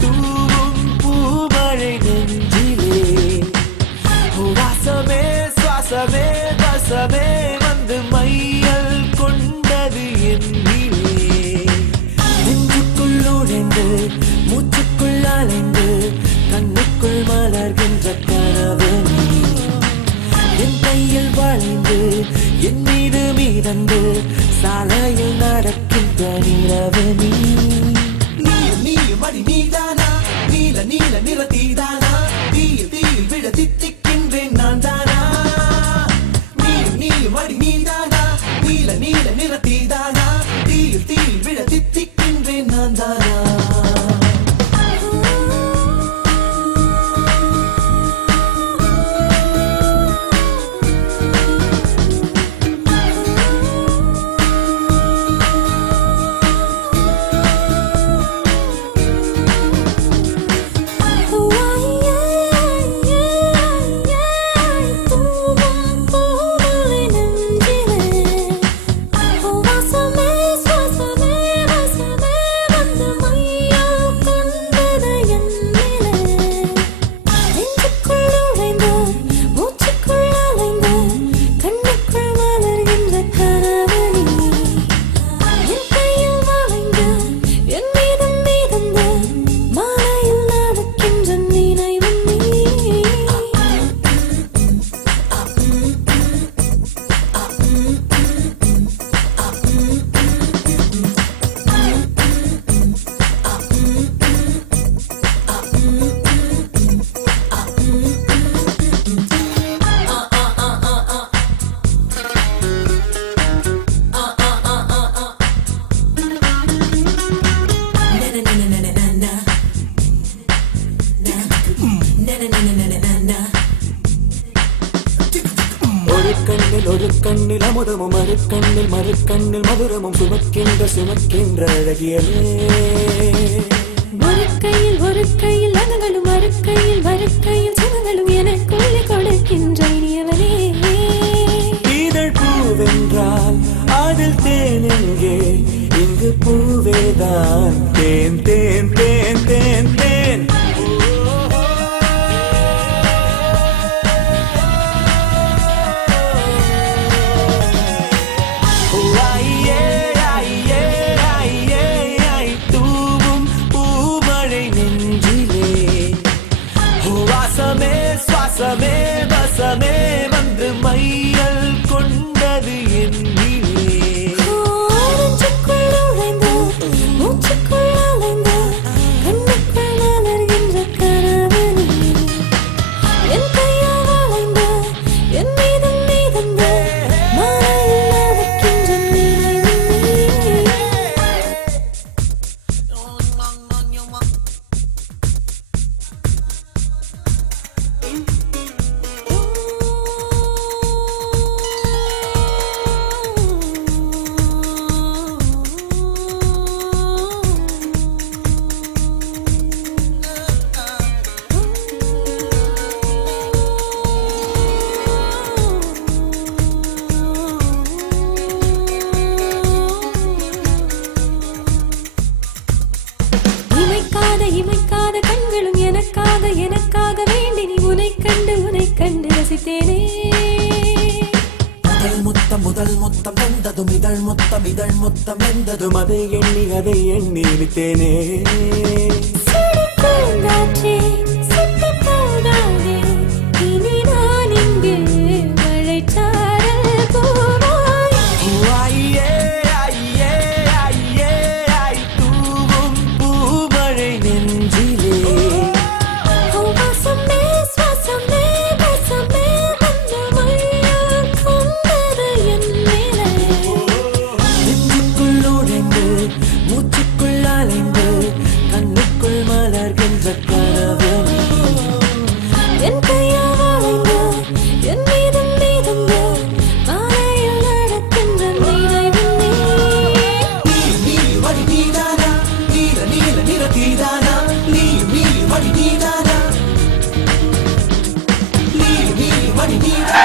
தூவும் பூமழை நெஞ்சிலே வாசமே சுவாசமே வசமே வந்து மையல் கொண்டது என்னிலே நெஞ்சுக்குள் நுழைந்து மூச்சுக்குள் அலைந்து கண்ணுக்குள் மலர்கின்ற கனவு என் கையில் வளைந்து என் மீது மீதந்து சாலையில் நடக்கின்ற நிலவு நீ மடி நீதானா நீல நீல நிறத்தீதானா தீயில் தீயில் விட தித்திக்கின்றேன் நான் தானா நீ மடி நீதானா நீல நீல நிறத்தீதானா தீயில் தீயில் விட தித்திக்கின்றேன் நான் தானா ஒரு கண்ணில் அமுதமும் மறுக்கண்ணில் மறுக்கண்ணில் மதுரமும் சுமக்கின்ற அழகியலே ஒரு கையில் அகங்களும் மறுக்கையில் சுகங்களும் எனக்குள்ளே கொடுக்கின்ற இனியவனே இதழ் பூவென்றால் அதில் தேன் எங்கே இங்கு பூவேதான் தேன் தேன் தேன் தேன் தேன் சுவாசமே வசமே வந்து மையல் கொண்டது என்னிலே நெஞ்சுக்குள் நுழைந்து மூச்சுக்குள் அலைந்து கண்ணுக்குள் மலர்கின்ற கனவு என் கையால் வளைந்து என் மீது மீதந்து மழையில் நடக்கின்ற நினைவு இமைக்காத கண்களும் எனக்காக வேண்டி நீ உனை கண்டு ரசித்தேனே முதல் முத்தம் வந்ததும் இதழ் முத்தம் வந்ததும் அதை எண்ணி இழுத்தேனே இனி நான் இங்கு மழைச்சாரல் போவாய் தூவும் பூமழை நெஞ்சிலே வாசமே சுவாசமே வசமே வந்து மையல் கொண்டது என் மேலே நெஞ்சுக்குள் நுழைந்து மூச்சுக்குள் அலைந்து கண்ணுக்குள் மலர்கின்ற கனவு என் கையால் வளைந்து என் மீது மீதந்து மழையில் நடக்கின்ற நினைவு நீ மடி நீதானா நீல நீல நிறத்தீதானா நீ மடி நீதானா நீ மடி நீதானா